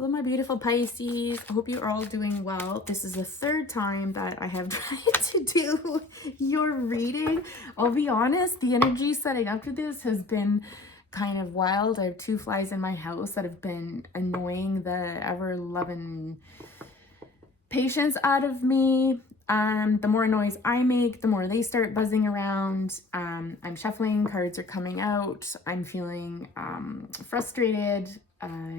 Hello, my beautiful Pisces. I hope you are all doing well. This is the third time that I have tried to do your reading. I'll be honest, the energy setting up to this has been kind of wild. I have two flies in my house that have been annoying the ever-loving patience out of me. The more noise I make, the more they start buzzing around. I'm shuffling, cards are coming out. I'm feeling frustrated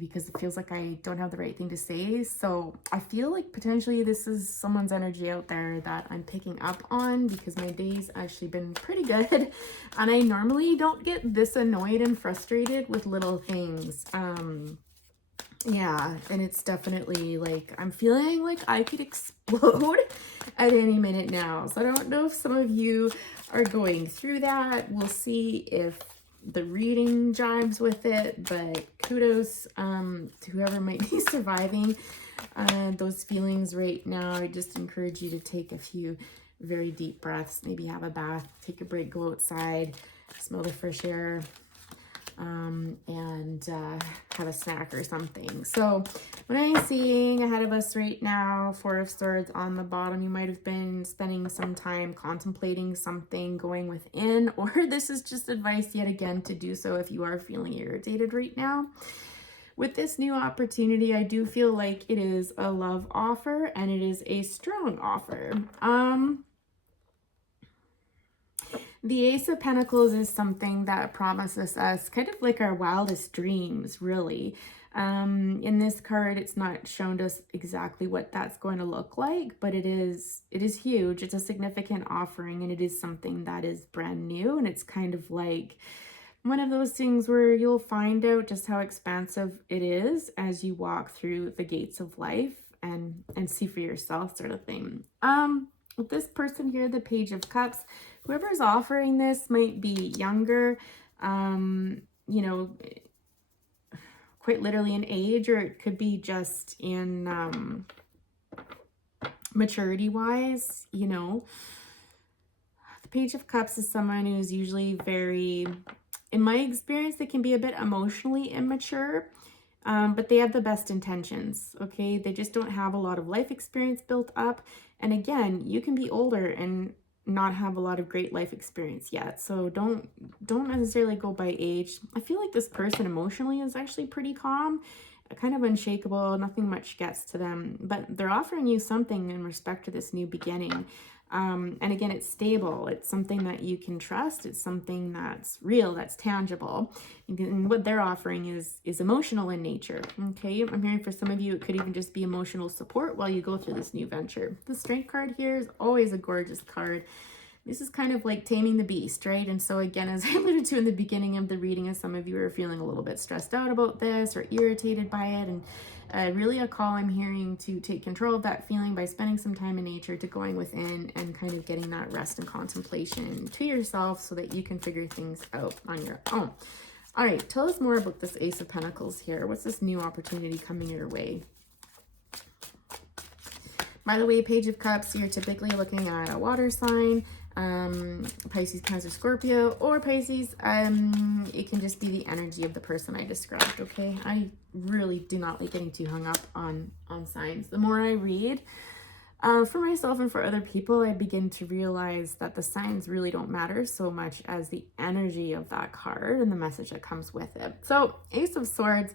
because it feels like I don't have the right thing to say. So I feel like potentially this is someone's energy out there that I'm picking up on because my day's actually been pretty good. And I normally don't get this annoyed and frustrated with little things. Yeah, and it's definitely like I'm feeling like I could explode at any minute now. So I don't know if some of you are going through that. We'll see if the reading jives with it, but kudos to whoever might be surviving those feelings right now. I just encourage you to take a few very deep breaths, maybe have a bath, take a break, go outside, smell the fresh air, and have a snack or something. So what I'm seeing ahead of us right now, Four of Swords on the bottom, you might have been spending some time contemplating something, going within, or this is just advice yet again to do so if you are feeling irritated right now. With this new opportunity, I do feel like it is a love offer and it is a strong offer. The Ace of Pentacles is something that promises us kind of like our wildest dreams, really. In this card, it's not shown us exactly what that's going to look like, but it is huge. It's a significant offering, and it is something that is brand new, and it's kind of like one of those things where you'll find out just how expansive it is as you walk through the gates of life and see for yourself, sort of thing. With this person here, the Page of Cups, whoever's offering this might be younger, you know, quite literally in age, or it could be just in maturity wise, you know. The Page of Cups is someone who's usually very, in my experience, they can be a bit emotionally immature. But they have the best intentions, okay? They just don't have a lot of life experience built up. And again, you can be older and not have a lot of great life experience yet. So don't necessarily go by age. I feel like this person emotionally is actually pretty calm, kind of unshakable, nothing much gets to them, but they're offering you something in respect to this new beginning. And again, it's stable. It's something that you can trust. It's something that's real, that's tangible. And what they're offering is emotional in nature. Okay, I'm hearing for some of you, it could even just be emotional support while you go through this new venture. The Strength card here is always a gorgeous card. This is kind of like taming the beast, right? And so again, as I alluded to in the beginning of the reading, as some of you are feeling a little bit stressed out about this or irritated by it, and really a call I'm hearing to take control of that feeling by spending some time in nature, to going within and kind of getting that rest and contemplation to yourself so that you can figure things out on your own. All right, tell us more about this Ace of Pentacles here. What's this new opportunity coming your way? By the way, Page of Cups, you're typically looking at a water sign, Pisces, Cancer, Scorpio, or Pisces. It can just be the energy of the person I described, okay? I really do not like getting too hung up on signs. The more I read, for myself and for other people, I begin to realize that the signs really don't matter so much as the energy of that card and the message that comes with it. So, Ace of Swords,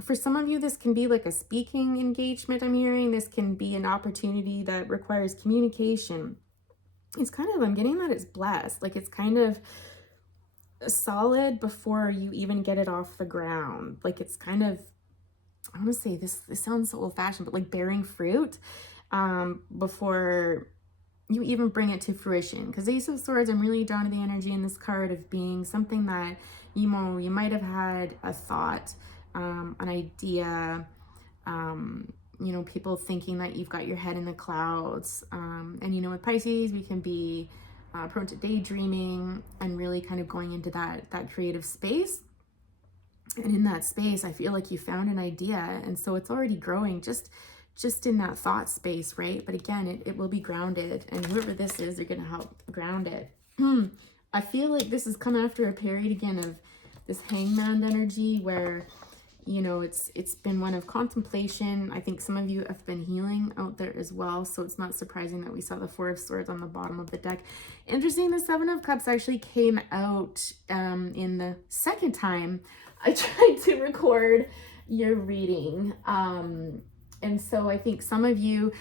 for some of you, this can be like a speaking engagement I'm hearing. This can be an opportunity that requires communication. It's kind of, I'm getting that it's blessed. Like it's kind of solid before you even get it off the ground. Like it's kind of, I want to say this sounds so old fashioned, but like bearing fruit before you even bring it to fruition. Because Ace of Swords, I'm really drawn to the energy in this card of being something that, you know, you might have had a thought, an idea, you know, people thinking that you've got your head in the clouds. And, you know, with Pisces, we can be prone to daydreaming and really kind of going into that creative space. And in that space, I feel like you found an idea. And so it's already growing just in that thought space, right? But again, it will be grounded. And whoever this is, they're going to help ground it. I feel like this has come after a period, again, of this hangman energy where you know, it's been one of contemplation. I think some of you have been healing out there as well, so it's not surprising that we saw the Four of Swords on the bottom of the deck. Interesting, the Seven of Cups actually came out in the second time I tried to record your reading. And so I think some of you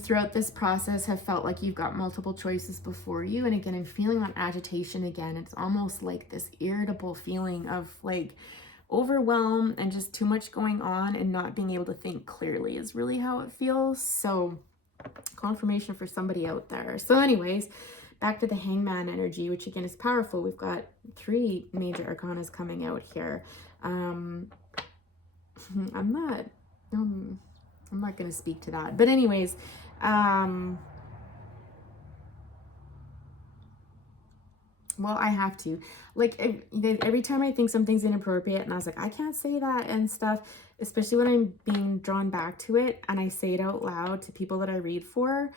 throughout this process have felt like you've got multiple choices before you. And again, I'm feeling that agitation again. It's almost like this irritable feeling of like overwhelm and just too much going on and not being able to think clearly is really how it feels. So confirmation for somebody out there. So anyways, back to the Hangman energy, which again is powerful. We've got 3 major arcanas coming out here. I'm not going to speak to that, but anyways, well, I have to. Like, every time I think something's inappropriate and I was like, I can't say that and stuff, especially when I'm being drawn back to it and I say it out loud to people that I read for,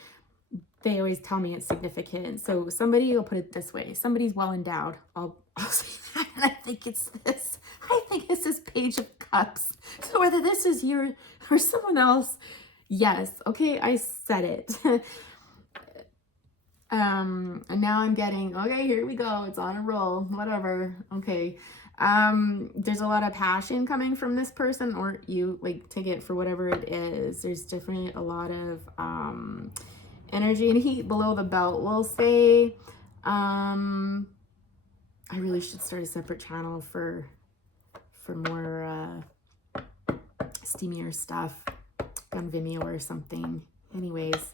they always tell me it's significant. So somebody will put it this way. Somebody's well endowed. I'll say that, and I think it's this. I think it's this Page of Cups. So whether this is you or someone else, yes. Okay, I said it. And now I'm getting, okay, here we go. It's on a roll, whatever. Okay. There's a lot of passion coming from this person, or you, like, take it for whatever it is. There's definitely a lot of, energy and heat below the belt, we'll say. I really should start a separate channel for more, steamier stuff on Vimeo or something. Anyways,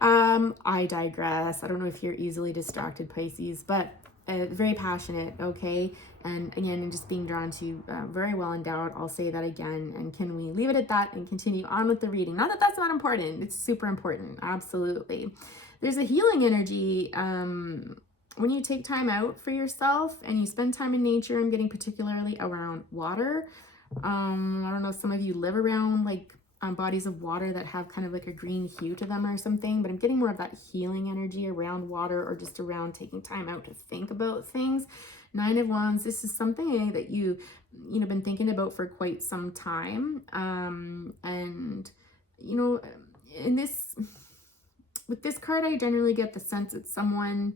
I digress. I don't know if you're easily distracted, Pisces, but very passionate, okay? And again, just being drawn to very well endowed. I'll say that again. And can we leave it at that and continue on with the reading? Not that that's not important. It's super important. Absolutely. There's a healing energy when you take time out for yourself and you spend time in nature. I'm getting particularly around water. I don't know, some of you live around like bodies of water that have kind of like a green hue to them or something, but I'm getting more of that healing energy around water or just around taking time out to think about things. 9 of Wands, this is something that you know, been thinking about for quite some time. And, you know, with this card, I generally get the sense that someone's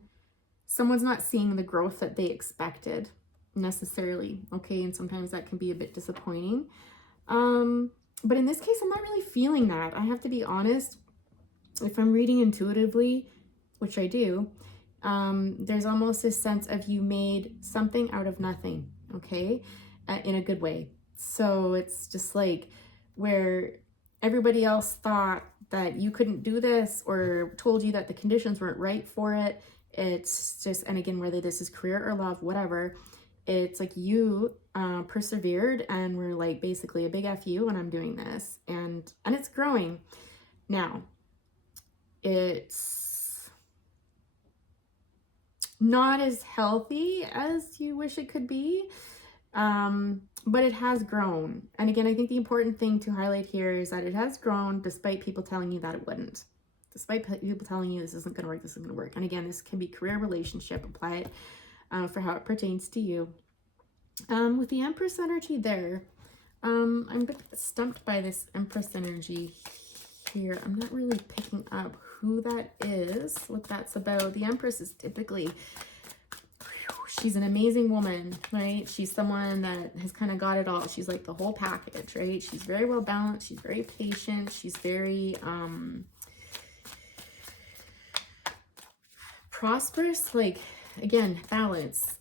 not seeing the growth that they expected necessarily. Okay. And sometimes that can be a bit disappointing. But in this case, I'm not really feeling that. I have to be honest. If I'm reading intuitively, which I do, there's almost this sense of you made something out of nothing, okay? In a good way. So it's just like where everybody else thought that you couldn't do this or told you that the conditions weren't right for it. It's just, and again, whether this is career or love, whatever, it's like you persevered and we're like basically a big F you when I'm doing this, and it's growing. Now, it's not as healthy as you wish it could be, but it has grown. And again, I think the important thing to highlight here is that it has grown despite people telling you that it wouldn't. Despite people telling you this isn't going to work, this isn't going to work. And again, this can be career, relationship, apply it for how it pertains to you. With the Empress energy there, I'm a bit stumped by this Empress energy here. I'm not really picking up who that is, what that's about. The Empress is typically, she's an amazing woman, right? She's someone that has kind of got it all. She's like the whole package, right? She's very well balanced. She's very patient. She's very prosperous. Like, again, balance.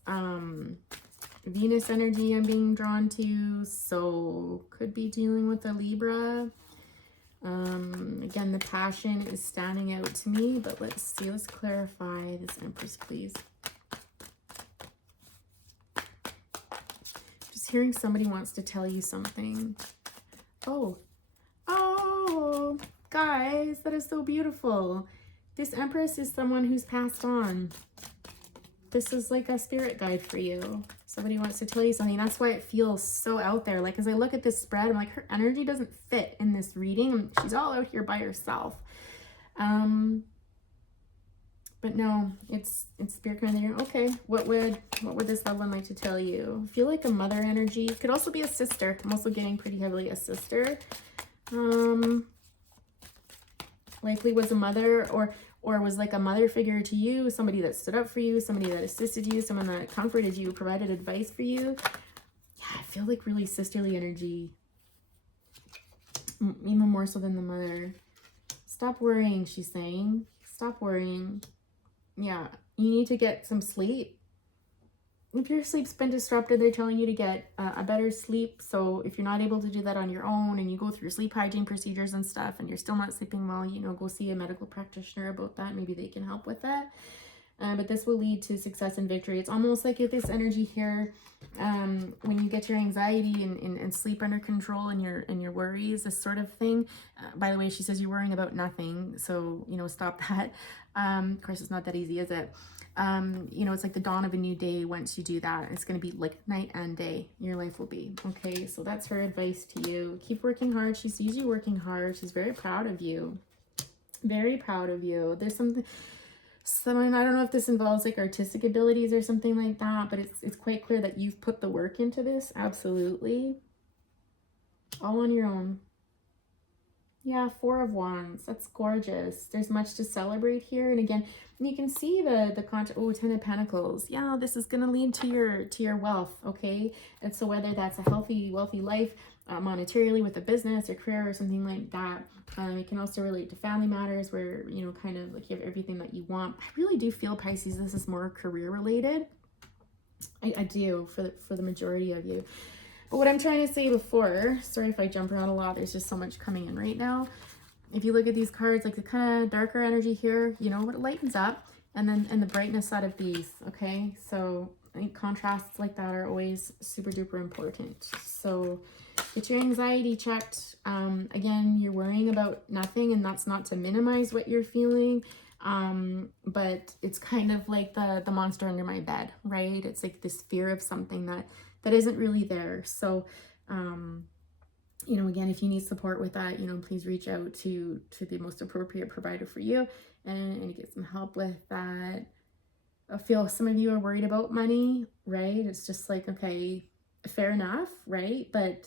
Venus energy I'm being drawn to, so could be dealing with a Libra. Again, the passion is standing out to me, but let's see, let's clarify this Empress, please. Just hearing somebody wants to tell you something. Oh, guys, that is so beautiful. This Empress is someone who's passed on. This is like a spirit guide for you. Somebody wants to tell you something. That's why it feels so out there. Like, as I look at this spread, I'm like, her energy doesn't fit in this reading. She's all out here by herself. But no, it's spirit kind of, okay, what would this loved one like to tell you? I feel like a mother energy. Could also be a sister. I'm also getting pretty heavily a sister. Likely was a mother, or was like a mother figure to you, somebody that stood up for you, somebody that assisted you, someone that comforted you, provided advice for you. Yeah, I feel like really sisterly energy. Even more so than the mother. Stop worrying, she's saying. Stop worrying. Yeah, you need to get some sleep. If your sleep's been disrupted, they're telling you to get a better sleep. So if you're not able to do that on your own and you go through sleep hygiene procedures and stuff and you're still not sleeping well, you know, go see a medical practitioner about that. Maybe they can help with that. But this will lead to success and victory. It's almost like if this energy here, when you get your anxiety and sleep under control and your worries, this sort of thing. By the way, she says you're worrying about nothing. So, you know, stop that. Of course, it's not that easy, is it? You know, it's like the dawn of a new day. Once you do that, it's going to be like night and day. Your life will be. Okay, so that's her advice to you. Keep working hard. She sees you working hard. She's very proud of you. Very proud of you. There's something... Someone, I don't know if this involves like artistic abilities or something like that, but it's quite clear that you've put the work into this. Absolutely. All on your own. Yeah, Four of Wands. That's gorgeous. There's much to celebrate here. And again, you can see the Ten of Pentacles. Yeah, this is going to lead to your wealth, okay? And so whether that's a healthy, wealthy life, monetarily with a business or career or something like that, it can also relate to family matters where, you know, kind of like you have everything that you want. I really do feel, Pisces, this is more career related. I do for the majority of you. But what I'm trying to say before, sorry if I jump around a lot, there's just so much coming in right now. If you look at these cards, like the kind of darker energy here, you know, it lightens up, and then the brightness out of these, okay? So I think contrasts like that are always super duper important. So get your anxiety checked. Again, you're worrying about nothing, and that's not to minimize what you're feeling. But it's kind of like the monster under my bed, right? It's like this fear of something that isn't really there. So, you know, again, if you need support with that, you know, please reach out to the most appropriate provider for you and get some help with that. I feel some of you are worried about money, right? It's just like, okay, fair enough, right? But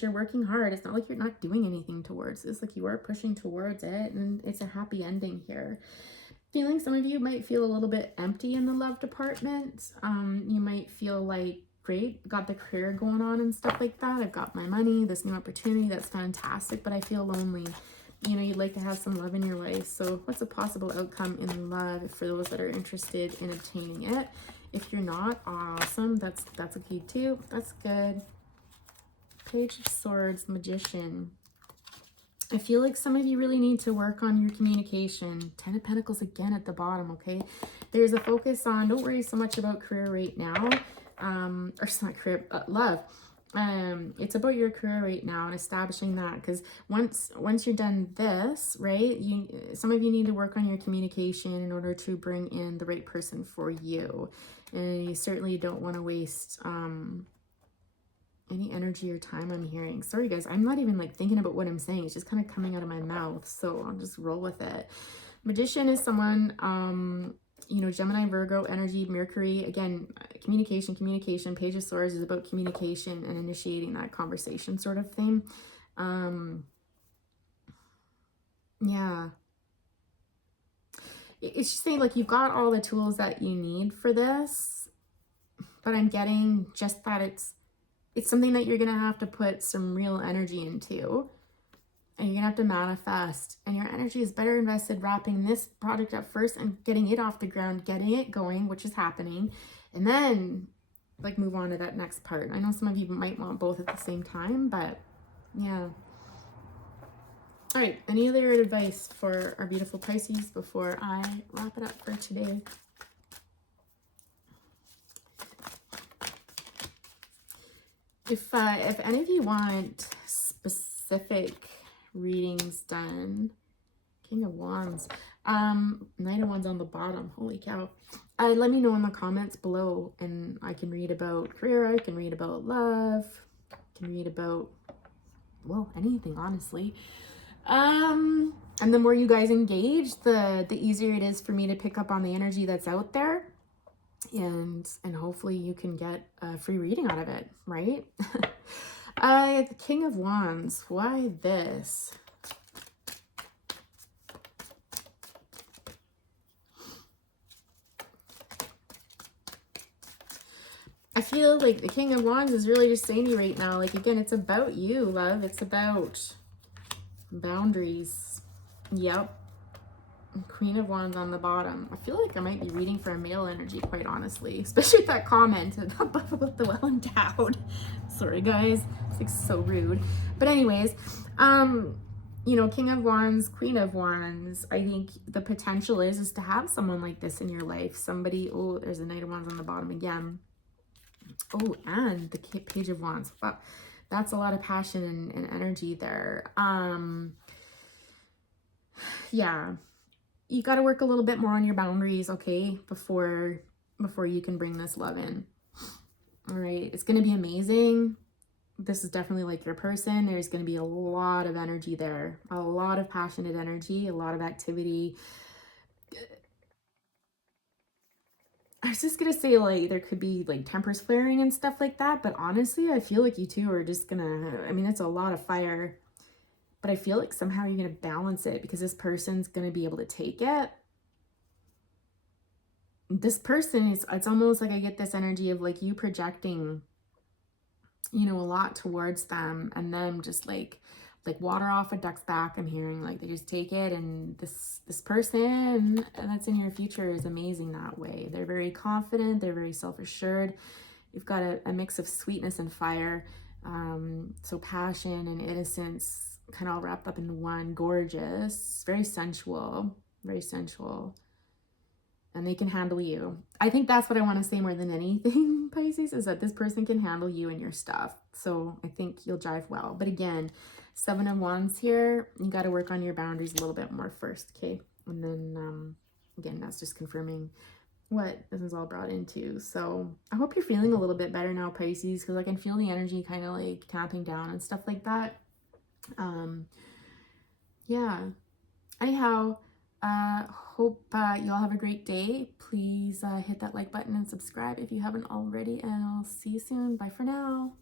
you're working hard. It's not like you're not doing anything towards this. Like you are pushing towards it, and it's a happy ending here. Feeling some of you might feel a little bit empty in the love department. You might feel like, great, got the career going on and stuff like that. I've got my money, this new opportunity, that's fantastic, but I feel lonely. You know, you'd like to have some love in your life. So what's a possible outcome in love for those that are interested in obtaining it? If you're not, awesome. That's okay too. That's good. Page of Swords, Magician. I feel like some of you really need to work on your communication. Ten of Pentacles again at the bottom, okay? There's a focus on, don't worry so much about career right now. Or it's not career, love. It's about your career right now and establishing that, because once you're done this, right, some of you need to work on your communication in order to bring in the right person for you. And you certainly don't want to waste any energy or time, I'm hearing. Sorry guys, I'm not even like thinking about what I'm saying. It's just kind of coming out of my mouth, so I'll just roll with it. Magician is someone, you know, Gemini, Virgo energy, Mercury. Again, communication. Page of Swords is about communication and initiating that conversation sort of thing. Yeah. It's just saying like you've got all the tools that you need for this, but I'm getting just that it's something that you're going to have to put some real energy into. And you're going to have to manifest. And your energy is better invested wrapping this project up first and getting it off the ground, getting it going, which is happening. And then, like, move on to that next part. I know some of you might want both at the same time, but yeah. All right. Any other advice for our beautiful Pisces before I wrap it up for today? If any of you want specific readings done, King of Wands, Knight of Wands on the bottom, holy cow, let me know in the comments below, and I can read about career, I can read about love, I can read about, well, anything, honestly. And the more you guys engage, the easier it is for me to pick up on the energy that's out there. And hopefully you can get a free reading out of it, right? The King of Wands. Why this? I feel like the King of Wands is really just saying to you right now, like, again, it's about you, love. It's about boundaries. Yep. Queen of Wands on the bottom. I feel like I might be reading for a male energy, quite honestly, especially with that comment about the well endowed. Sorry, guys. It's like so rude. But anyways, you know, King of Wands, Queen of Wands. I think the potential is to have someone like this in your life. Somebody. Oh, there's a Knight of Wands on the bottom again. Oh, and the Page of Wands. Wow, that's a lot of passion and energy there. Yeah. You got to work a little bit more on your boundaries, okay, before you can bring this love in. All right, it's going to be amazing. This is definitely like your person. There's going to be a lot of energy there, a lot of passionate energy, a lot of activity. I was just going to say, like, there could be like tempers flaring and stuff like that, but honestly, I feel like you two are just going to, I mean, it's a lot of fire, but I feel like somehow you're going to balance it because this person's going to be able to take it. This person is, it's almost like I get this energy of like you projecting, you know, a lot towards them and them just like water off a duck's back. I'm hearing like they just take it, and this person that's in your future is amazing that way. They're very confident, they're very self-assured. You've got a mix of sweetness and fire, so passion and innocence kind of all wrapped up in one. Gorgeous, very sensual, very sensual. And they can handle you. I think that's what I want to say more than anything, Pisces, is that this person can handle you and your stuff. So I think you'll jive well. But again, 7 of Wands here, you got to work on your boundaries a little bit more first, okay? And then, again, that's just confirming what this is all brought into. So I hope you're feeling a little bit better now, Pisces, because I can feel the energy kind of like tapping down and stuff like that. Yeah. Anyhow, hope you all have a great day. Please hit that like button and subscribe if you haven't already, and I'll see you soon. Bye for now.